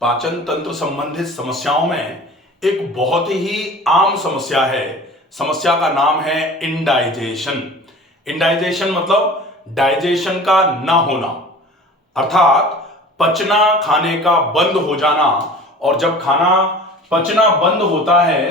पाचन तंत्र संबंधित समस्याओं में एक बहुत ही आम समस्या है। समस्या का नाम है इंडाइजेशन। इंडाइजेशन मतलब डाइजेशन का ना होना, अर्थात पचना, खाने का बंद हो जाना। और जब खाना पचना बंद होता है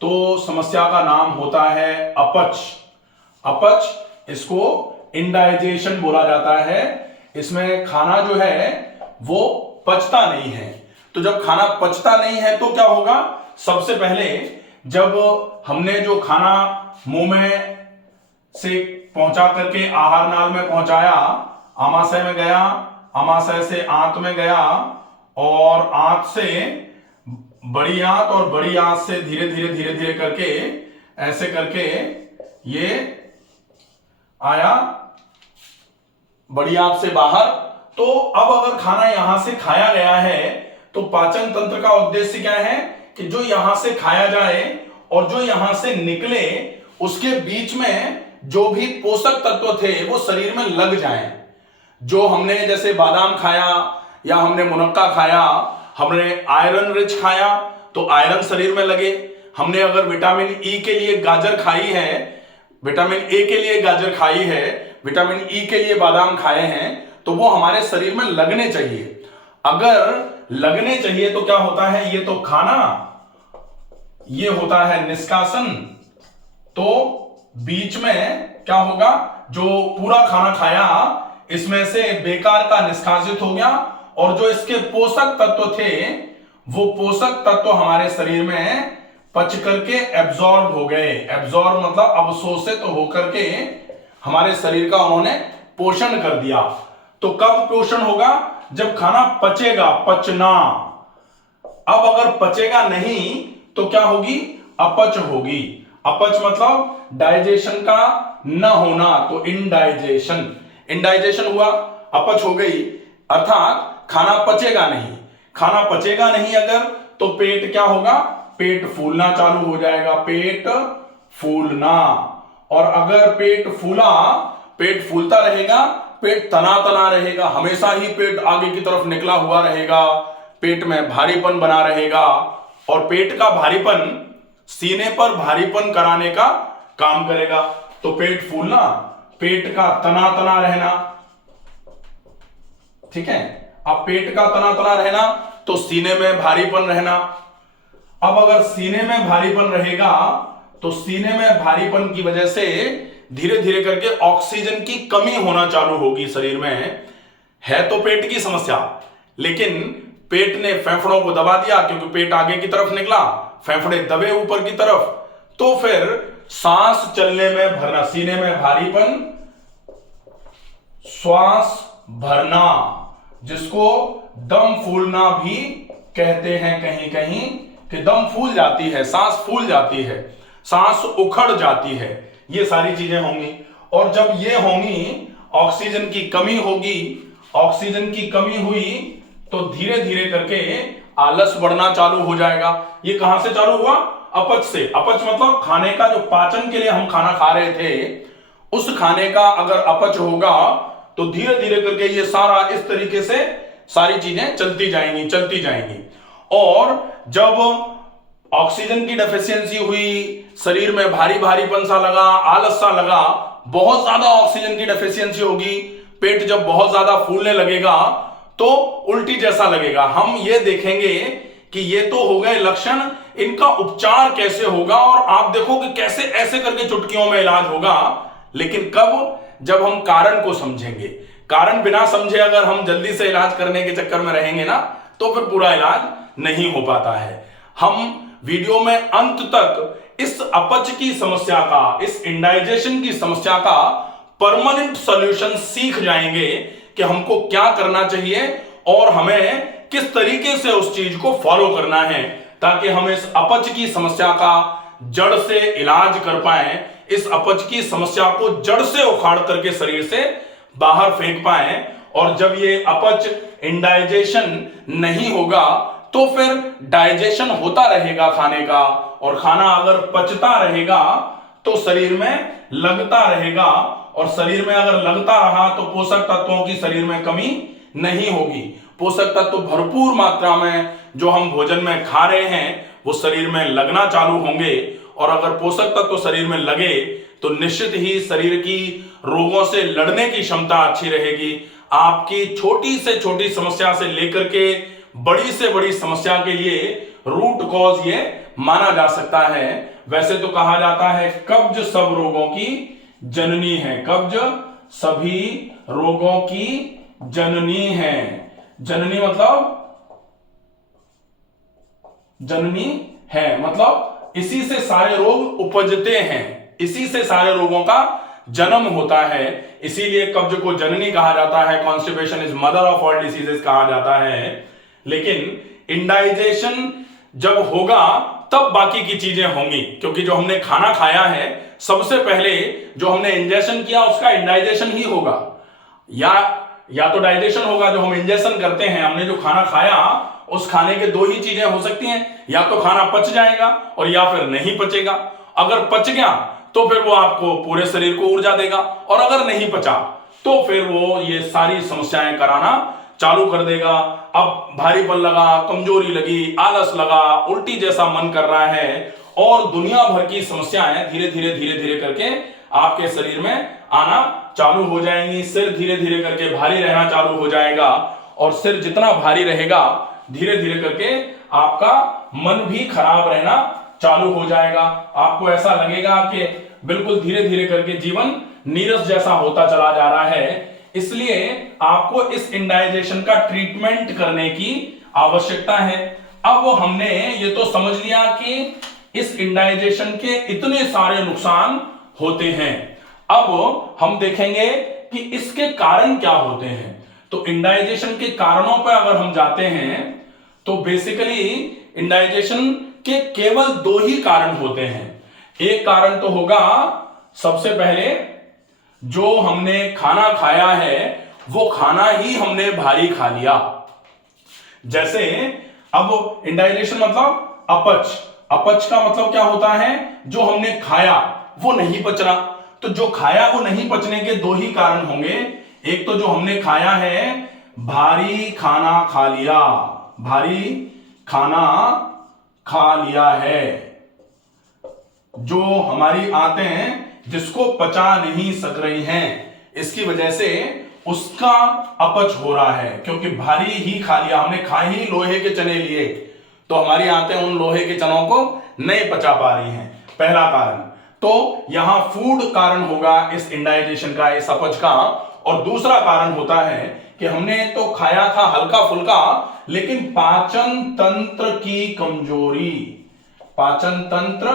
तो समस्या का नाम होता है अपच। अपच, इसको इंडाइजेशन बोला जाता है। इसमें खाना जो है वो पचता नहीं है। तो जब खाना पचता नहीं है तो क्या होगा? सबसे पहले जब हमने जो खाना मुंह में से पहुंचा करके आहार नाल में पहुंचाया, आमाशय में गया, आमाशय से आंत में गया और आंत से बड़ी आंत और बड़ी आंत से धीरे धीरे करके ऐसे करके ये आया बड़ी आंत से बाहर। तो अब अगर खाना यहां से खाया गया है तो पाचन तंत्र का उद्देश्य क्या है कि जो यहां से खाया जाए और जो यहां से निकले उसके बीच में जो भी पोषक तत्व थे वो शरीर में लग जाएं। जो हमने जैसे बादाम खाया या हमने मुनक्का खाया, हमने आयरन रिच खाया तो आयरन शरीर में लगे। हमने अगर विटामिन ई के लिए गाजर खाई है, विटामिन ए के लिए गाजर खाई है, विटामिन ई के लिए बादाम खाए हैं तो वो हमारे शरीर में लगने चाहिए। अगर लगने चाहिए तो क्या होता है? ये तो खाना, ये होता है निष्कासन। तो बीच में क्या होगा? जो पूरा खाना खाया इसमें से बेकार का निष्कासित हो गया और जो इसके पोषक तत्व थे वो पोषक तत्व हमारे शरीर में पच करके एब्जॉर्ब हो गए। एब्जॉर्ब मतलब अवशोषित होकर के हमारे शरीर का उन्होंने पोषण कर दिया। तो कब पोषण होगा? जब खाना पचेगा, पचना। अब अगर पचेगा नहीं तो क्या होगी? अपच होगी। अपच मतलब डाइजेशन का न होना, तो इनडाइजेशन। इनडाइजेशन हुआ, अपच हो गई, अर्थात खाना पचेगा नहीं। खाना पचेगा नहीं अगर तो पेट क्या होगा? पेट फूलना चालू हो जाएगा, पेट फूलना। और अगर पेट फूला, पेट फूलता रहेगा, पेट तना तना रहेगा, हमेशा ही पेट आगे की तरफ निकला हुआ रहेगा, पेट में भारीपन बना रहेगा। और पेट का भारीपन सीने पर भारीपन कराने का काम करेगा। तो पेट फूलना, पेट का तना तना रहना, ठीक है। अब पेट का तना तना रहना तो सीने में भारीपन रहना। अब अगर सीने में भारीपन रहेगा तो सीने में भारीपन की वजह से धीरे धीरे करके ऑक्सीजन की कमी होना चालू होगी शरीर में। है तो पेट की समस्या, लेकिन पेट ने फेफड़ों को दबा दिया क्योंकि पेट आगे की तरफ निकला, फेफड़े दबे ऊपर की तरफ। तो फिर सांस चलने में भरना, सीने में भारीपन, श्वास भरना, जिसको दम फूलना भी कहते हैं कहीं कहीं, कि दम फूल जाती है, सांस फूल जाती है, सांस उखड़ जाती है। ये सारी चीजें होंगी। और जब ये होंगी, ऑक्सीजन की कमी होगी। ऑक्सीजन की कमी हुई तो धीरे धीरे करके आलस बढ़ना चालू हो जाएगा। ये कहां से चालू हुआ? अपच से। अपच मतलब खाने का जो पाचन के लिए हम खाना खा रहे थे उस खाने का अगर अपच होगा तो धीरे धीरे करके ये सारा इस तरीके से सारी चीजें चलती जाएंगी। और जब ऑक्सीजन की डेफिशिएंसी हुई, शरीर में भारी भारीपन सा लगा, आलस सा लगा, बहुत ज्यादा ऑक्सीजन की डेफिशिएंसी होगी, पेट जब बहुत ज्यादा फूलने लगेगा तो उल्टी जैसा लगेगा। हम ये देखेंगे कि ये तो हो गए लक्षण, इनका उपचार कैसे होगा और आप देखो कि कैसे ऐसे करके चुटकियों में इलाज होगा। लेकिन कब? जब हम कारण को समझेंगे। कारण बिना समझे अगर हम जल्दी से इलाज करने के चक्कर में रहेंगे ना तो फिर पूरा इलाज नहीं हो पाता है। हम वीडियो में अंत तक इस अपच की समस्या का, इस इंडाइजेशन की समस्या का परमानेंट सॉल्यूशन सीख जाएंगे कि हमको क्या करना चाहिए और हमें किस तरीके से उस चीज को फॉलो करना है, ताकि हम इस अपच की समस्या का जड़ से इलाज कर पाए, इस अपच की समस्या को जड़ से उखाड़ करके शरीर से बाहर फेंक पाए। और जब ये अपच, इंडाइजेशन नहीं होगा तो फिर डाइजेशन होता रहेगा खाने का, और खाना अगर पचता रहेगा तो शरीर में लगता रहेगा, और शरीर में अगर लगता रहा तो पोषक तत्वों की शरीर में कमी नहीं होगी। पोषक तत्व भरपूर मात्रा में जो हम भोजन में खा रहे हैं वो शरीर में लगना चालू होंगे, और अगर पोषक तत्व शरीर में लगे तो निश्चित ही शरीर की रोगों से लड़ने की क्षमता अच्छी रहेगी। आपकी छोटी से छोटी समस्या से लेकर के बड़ी से बड़ी समस्या के लिए रूट कॉज ये माना जा सकता है। वैसे तो कहा जाता है कब्ज सब रोगों की जननी है, कब्ज सभी रोगों की जननी है। जननी मतलब जननी है मतलब इसी से सारे रोग उपजते हैं, इसी से सारे रोगों का जन्म होता है। इसीलिए कब्ज को जननी कहा जाता है, constipation is mother of all diseases कहा जाता है। लेकिन इंडाइजेशन जब होगा तब बाकी की चीजें होंगी, क्योंकि जो हमने खाना खाया है सबसे पहले जो हमने इंजेक्शन किया उसका इंडाइजेशन ही होगा, या तो डाइजेशन होगा जो हम इंजेक्शन करते हैं। हमने जो खाना खाया उस खाने के दो ही चीजें हो सकती हैं, या तो खाना पच जाएगा और या फिर नहीं पचेगा। अगर पच गया तो फिर वो आपको पूरे शरीर को ऊर्जा देगा, और अगर नहीं पचा तो फिर वो ये सारी समस्याएं कराना चालू कर देगा। अब भारीपन लगा, कमजोरी लगी, आलस लगा, उल्टी जैसा मन कर रहा है, और दुनिया भर की समस्याएं धीरे धीरे धीरे धीरे करके आपके शरीर में आना चालू हो जाएंगी। सिर धीरे धीरे करके भारी रहना चालू हो जाएगा, और सिर जितना भारी रहेगा धीरे धीरे करके आपका मन भी खराब रहना चालू हो जाएगा। आपको ऐसा लगेगा कि बिल्कुल धीरे धीरे करके जीवन नीरस जैसा होता चला जा रहा है। इसलिए आपको इस इंडाइजेशन का ट्रीटमेंट करने की आवश्यकता है। अब हमने ये तो समझ लिया कि इस इंडाइजेशन के इतने सारे नुकसान होते हैं। अब हम देखेंगे कि इसके कारण क्या होते हैं। तो इंडाइजेशन के कारणों पर अगर हम जाते हैं तो बेसिकली इंडाइजेशन के केवल दो ही कारण होते हैं। एक कारण तो होगा सबसे पहले जो हमने खाना खाया है वो खाना ही हमने भारी खा लिया। जैसे अब इंडाइजेशन मतलब अपच, अपच का मतलब क्या होता है, जो हमने खाया वो नहीं पच रहा। तो जो खाया वो नहीं पचने के दो ही कारण होंगे। एक तो जो हमने खाया है भारी खाना खा लिया, भारी खाना खा लिया है, जो हमारी आंतें जिसको पचा नहीं सक रही हैं, इसकी वजह से उसका अपच हो रहा है, क्योंकि भारी ही खा लिया हमने, खा ही लोहे के चने लिए, तो हमारी आंतें उन लोहे के चनों को नहीं पचा पा रही हैं। पहला कारण तो यहां फूड कारण होगा इस इंडाइजेशन का, इस अपच का। और दूसरा कारण होता है कि हमने तो खाया था हल्का फुल्का, लेकिन पाचन तंत्र की कमजोरी, पाचन तंत्र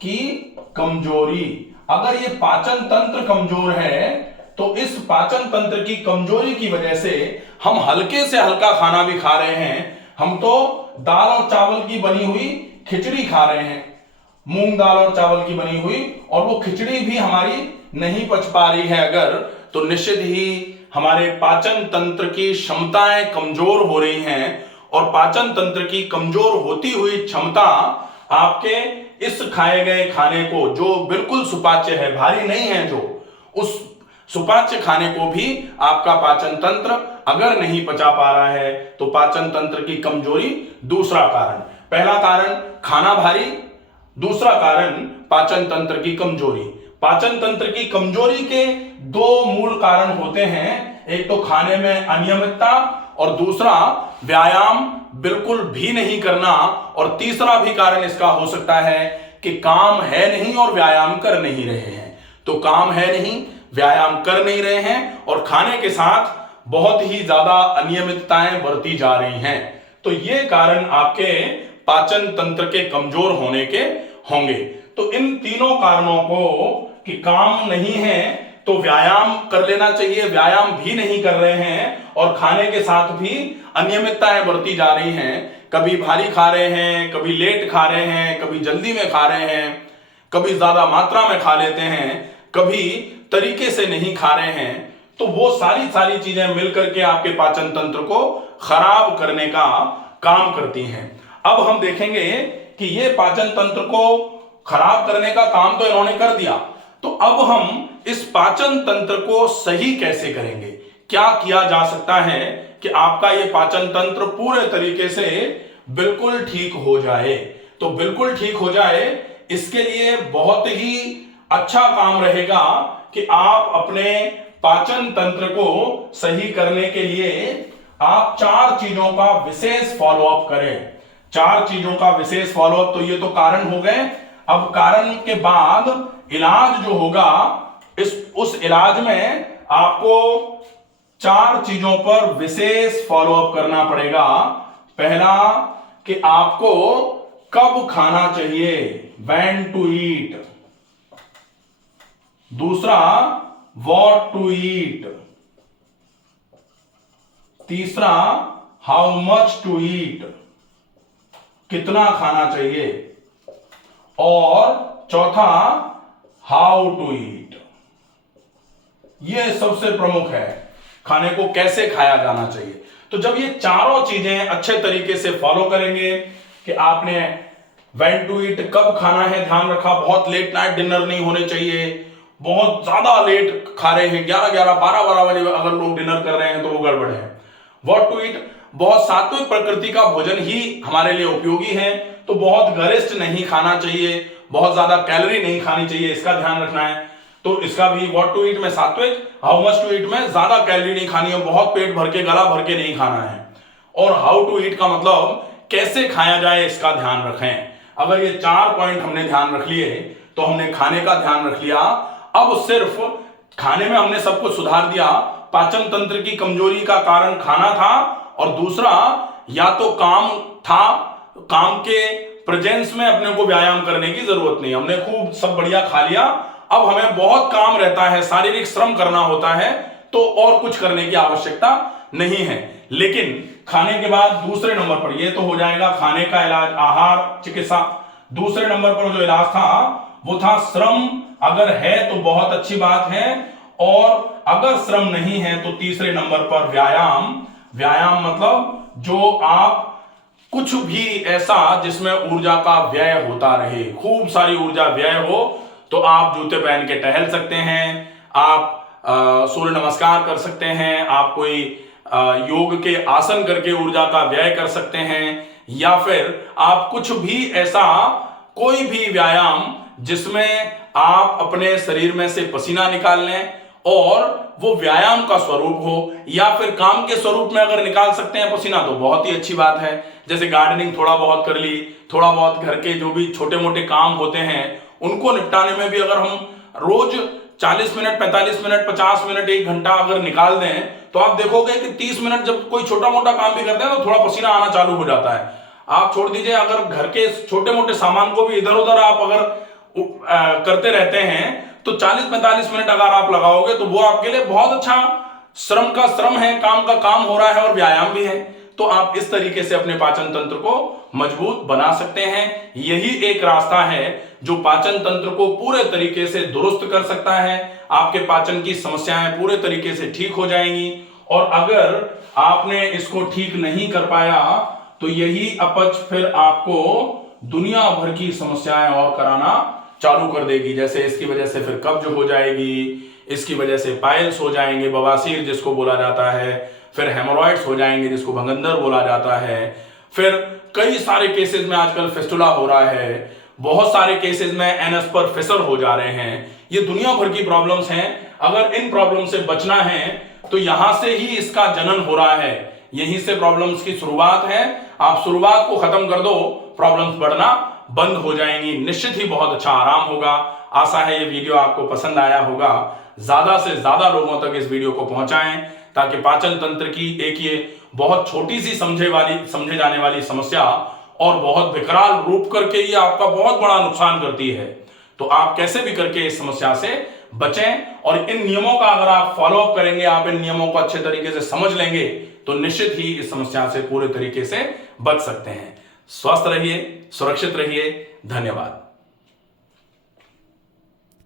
की कमजोरी। अगर ये पाचन तंत्र कमजोर है तो इस पाचन तंत्र की कमजोरी की वजह से हम हल्के से हल्का खाना भी खा रहे हैं। हम तो दाल और चावल की बनी हुई खिचड़ी खा रहे हैं, मूंग दाल और चावल की बनी हुई, और वो खिचड़ी भी हमारी नहीं पच पा रही है अगर, तो निश्चित ही हमारे पाचन तंत्र की क्षमताएं कमजोर हो रही हैं। और पाचन तंत्र की कमजोर होती हुई क्षमता आपके इस खाए गए खाने को, जो बिल्कुल सुपाच्य है, भारी नहीं है, जो उस सुपाच्य खाने को भी आपका पाचन तंत्र अगर नहीं पचा पा रहा है, तो पाचन तंत्र की कमजोरी दूसरा कारण। पहला कारण खाना भारी, दूसरा कारण पाचन तंत्र की कमजोरी। पाचन तंत्र की कमजोरी के दो मूल कारण होते हैं, एक तो खाने में अनियमितता, और दूसरा व्यायाम बिल्कुल भी नहीं करना, और तीसरा भी कारण इसका हो सकता है कि काम है नहीं और व्यायाम कर नहीं रहे हैं। तो काम है नहीं, व्यायाम कर नहीं रहे हैं, और खाने के साथ बहुत ही ज्यादा अनियमितताएं बरती जा रही हैं। तो ये कारण आपके पाचन तंत्र के कमजोर होने के होंगे। तो इन तीनों कारणों को कि काम नहीं है तो व्यायाम कर लेना चाहिए, व्यायाम भी नहीं कर रहे हैं, और खाने के साथ भी अनियमितताएं बढ़ती जा रही हैं। कभी भारी खा रहे हैं, कभी लेट खा रहे हैं, कभी जल्दी में खा रहे हैं, कभी ज्यादा मात्रा में खा लेते हैं, कभी तरीके से नहीं खा रहे हैं। तो वो सारी चीजें मिलकर के आपके पाचन तंत्र को खराब करने का काम करती हैं। अब हम देखेंगे कि ये पाचन तंत्र को खराब करने का काम तो इन्होंने कर दिया, तो अब हम इस पाचन तंत्र को सही कैसे करेंगे, क्या किया जा सकता है कि आपका ये पाचन तंत्र पूरे तरीके से बिल्कुल ठीक हो जाए। तो बिल्कुल ठीक हो जाए, इसके लिए बहुत ही अच्छा काम रहेगा कि आप अपने पाचन तंत्र को सही करने के लिए आप 4 चीजों का विशेष फॉलोअप करें। 4 चीजों का विशेष फॉलोअप। तो ये तो कारण हो गए। अब कारण के बाद इलाज जो होगा, उस इलाज में आपको 4 चीजों पर विशेष फॉलोअप करना पड़ेगा। पहला कि आपको कब खाना चाहिए, व्हेन टू ईट। दूसरा, व्हाट टू ईट। तीसरा, हाउ मच टू ईट, कितना खाना चाहिए। और चौथा, हाउ टू ईट। यह सबसे प्रमुख है, खाने को कैसे खाया जाना चाहिए। तो जब ये चारों चीजें अच्छे तरीके से फॉलो करेंगे कि आपने व्हेन टू ईट, कब खाना है, ध्यान रखा, बहुत लेट नाइट डिनर नहीं होने चाहिए, बहुत ज्यादा लेट खा रहे हैं, 11-11, 12-12 बजे अगर लोग डिनर कर रहे हैं तो वो गड़बड़ है। व्हाट टू ईट, बहुत सात्विक प्रकृति का भोजन ही हमारे लिए उपयोगी है, तो बहुत गरिष्ठ नहीं खाना चाहिए, बहुत ज्यादा कैलोरी नहीं खानी चाहिए, इसका ध्यान रखना है। तो इसका भी व्हाट टू ईट में सात्विक, हाउ मच टू ईट में ज्यादा कैलोरी नहीं खानी है, बहुत पेट भर के, गला भर के नहीं खाना है। और हाउ टू ईट का मतलब कैसे खाया जाए, इसका ध्यान रखें। अगर ये 4 पॉइंट हमने ध्यान रख लिए तो हमने खाने का ध्यान रख लिया। अब सिर्फ खाने में हमने सब कुछ सुधार दिया। पाचन तंत्र की कमजोरी का कारण खाना था, और दूसरा या तो काम था, काम के प्रेजेंस में अपने को व्यायाम करने की जरूरत नहीं, हमने खूब सब बढ़िया खा लिया। अब हमें बहुत काम रहता है, शारीरिक श्रम करना होता है, तो और कुछ करने की आवश्यकता नहीं है। लेकिन खाने के बाद दूसरे नंबर पर, यह तो हो जाएगा खाने का इलाज, आहार चिकित्सा। दूसरे नंबर पर जो इलाज था वो था श्रम। अगर है तो बहुत अच्छी बात है, और अगर श्रम नहीं है तो तीसरे नंबर पर व्यायाम। व्यायाम मतलब जो आप कुछ भी ऐसा जिसमें ऊर्जा का व्यय होता रहे, खूब सारी ऊर्जा व्यय हो, तो आप जूते पहन के टहल सकते हैं, आप सूर्य नमस्कार कर सकते हैं, आप कोई योग के आसन करके ऊर्जा का व्यय कर सकते हैं, या फिर आप कुछ भी ऐसा कोई भी व्यायाम जिसमें आप अपने शरीर में से पसीना निकाल लें और वो व्यायाम का स्वरूप हो, या फिर काम के स्वरूप में अगर निकाल सकते हैं पसीना तो बहुत ही अच्छी बात है। जैसे गार्डनिंग थोड़ा बहुत कर ली, थोड़ा बहुत घर के जो भी छोटे मोटे काम होते हैं उनको निपटाने में भी अगर हम रोज 40 मिनट, 45 मिनट, 50 मिनट, 1 घंटा अगर निकाल दें, तो आप देखोगे कि 30 मिनट जब कोई छोटा मोटा काम भी करते हैं तो थोड़ा पसीना आना चालू हो जाता है। आप छोड़ दीजिए, अगर घर के छोटे मोटे सामान को भी इधर उधर आप अगर करते रहते हैं तो 40-45 मिनट अगर आप लगाओगे तो वो आपके लिए बहुत अच्छा श्रम का श्रम है, काम का काम हो रहा है और व्यायाम भी है। तो आप इस तरीके से अपने पाचन तंत्र को मजबूत बना सकते हैं। यही एक रास्ता है जो पाचन तंत्र को पूरे तरीके से दुरुस्त कर सकता है। आपके पाचन की समस्याएं पूरे तरीके से ठीक हो जाएंगी, और अगर आपने इसको ठीक नहीं कर पाया तो यही अपच फिर आपको दुनिया भर की समस्याएं और कराना चालू कर देगी। जैसे इसकी वजह से फिर कब्ज हो जाएगी, इसकी वजह से पाइल्स हो जाएंगे, बवासीर जिसको बोला जाता है, फिर हेमोरॉइड्स हो जाएंगे जिसको भंगंदर बोला जाता है, फिर कई सारे केसेस में आजकल फिस्टुला हो रहा है, बहुत सारे केसेस में एनस पर फिसर हो जा रहे हैं। ये दुनिया भर की प्रॉब्लम्स हैं। अगर इन प्रॉब्लम से बचना है तो यहां से ही इसका जनन हो रहा है, यहीं से प्रॉब्लम्स की शुरुआत है। आप शुरुआत को खत्म कर दो, प्रॉब्लम्स बढ़ना बंद हो जाएंगी, निश्चित ही बहुत अच्छा आराम होगा। आशा है ये वीडियो आपको पसंद आया होगा। ज्यादा से ज्यादा लोगों तक इस वीडियो को पहुंचाएं ताकि पाचन तंत्र की एक ये बहुत छोटी सी समझे जाने वाली समस्या और बहुत विकराल रूप करके ये आपका बहुत बड़ा नुकसान करती है। तो आप कैसे भी करके इस समस्या से बचें, और इन नियमों का अगर आप फॉलो अप करेंगे, आप इन नियमों को अच्छे तरीके से समझ लेंगे तो निश्चित ही इस समस्या से पूरे तरीके से बच सकते हैं। स्वस्थ रहिए, सुरक्षित रहिए। धन्यवाद।